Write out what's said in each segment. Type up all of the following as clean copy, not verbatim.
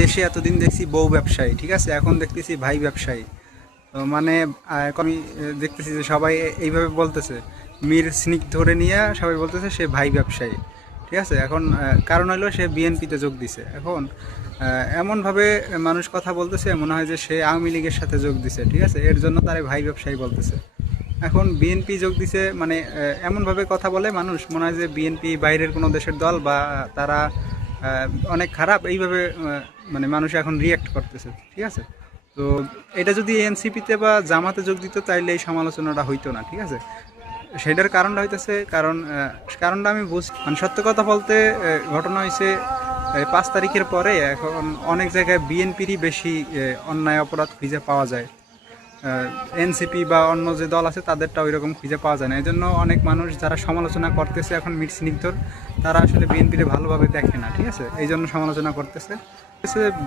দেশে এতদিন দেখছি বউ ব্যবসায়ী, ঠিক আছে, এখন দেখতেছি ভাই ব্যবসায়ী। তো মানে আমি দেখতেছি যে সবাই এইভাবে বলতেছে, মীর স্নিগ্ধ ধরে নিয়ে সবাই বলতেছে সে ভাই ব্যবসায়ী। ঠিক আছে, এখন কারণ হলো সে বিএনপিতে যোগ দিছে। এখন এমনভাবে মানুষ কথা বলতেছে মনে হয় যে সে আওয়ামী লীগের সাথে যোগ দিছে, ঠিক আছে, এর জন্য তারে ভাই ব্যবসায়ী বলতেছে। এখন বিএনপি যোগ দিছে মানে এমনভাবে কথা বলে মানুষ মনে হয় যে বিএনপি বাইরের কোনো দেশের দল বা তারা অনেক খারাপ, এইভাবে মানে মানুষ এখন রিয়্যাক্ট করতেছে, ঠিক আছে। তো এটা যদি এনসিপিতে বা জামাতে যোগ দিত তাইলে এই সমালোচনাটা হইতো না, ঠিক আছে। সেটার কারণটা হইতেছে কারণটা আমি মানে সত্য কথা বলতে ঘটনা হয়েছে 5 তারিখের পরে এখন অনেক জায়গায় বিএনপিরই বেশি অন্যায় অপরাধ খুঁজে পাওয়া যায়। এনসিপি বা অন্য যে দল আছে তাদেরটা ওই রকম খুঁজে পাওয়া যায় না। এই জন্য অনেক মানুষ যারা সমালোচনা করতেছে এখন মীর স্নিগ্ধর, তারা আসলে বিএনপিকে ভালোভাবে দেখে না, ঠিক আছে, এই জন্য সমালোচনা করতেছে।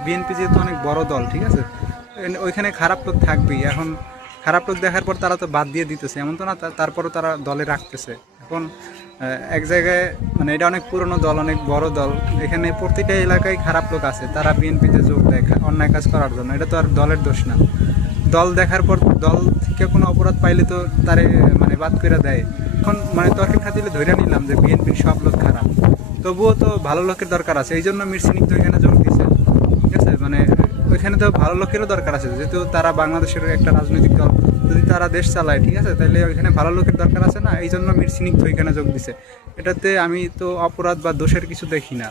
বিএনপি যেহেতু অনেক বড় দল, ঠিক আছে, ওইখানে খারাপ লোক থাকবেই। এখন খারাপ লোক দেখার পর তারা তো বাদ দিয়ে দিতেছে এমন তো না, তারপরও তারা দলে রাখতেছে। এখন এক জায়গায় মানে এটা অনেক পুরনো দল, অনেক বড় দল, এখানে প্রতিটা এলাকায় খারাপ লোক আছে, তারা বিএনপিতে যোগ দেয় অন্যায় কাজ করার জন্য। এটা তো আর দলের দোষ না। দল দেখার পর দল থেকে কোনো অপরাধ পাইলে তো তারে মানে বাদ করে দেয়। এখন মানে তর্কের খাতিরে ধরে নিলাম যে বিএনপির সব লোক খারাপ, তবুও তো ভালো লোকের দরকার আছে, এই জন্য মীর স্নিগ্ধ এখানে যোগ দিচ্ছে, ঠিক আছে। মানে ওইখানে তো ভালো লোকেরও দরকার আছে, যেহেতু তারা বাংলাদেশের একটা রাজনৈতিক দল, যদি তারা দেশ চালায়, ঠিক আছে, তাহলে ওইখানে ভালো লোকের দরকার আছে না, এই জন্য মীর স্নিগ্ধ এখানে যোগ দিছে। এটাতে আমি তো অপরাধ বা দোষের কিছু দেখি না।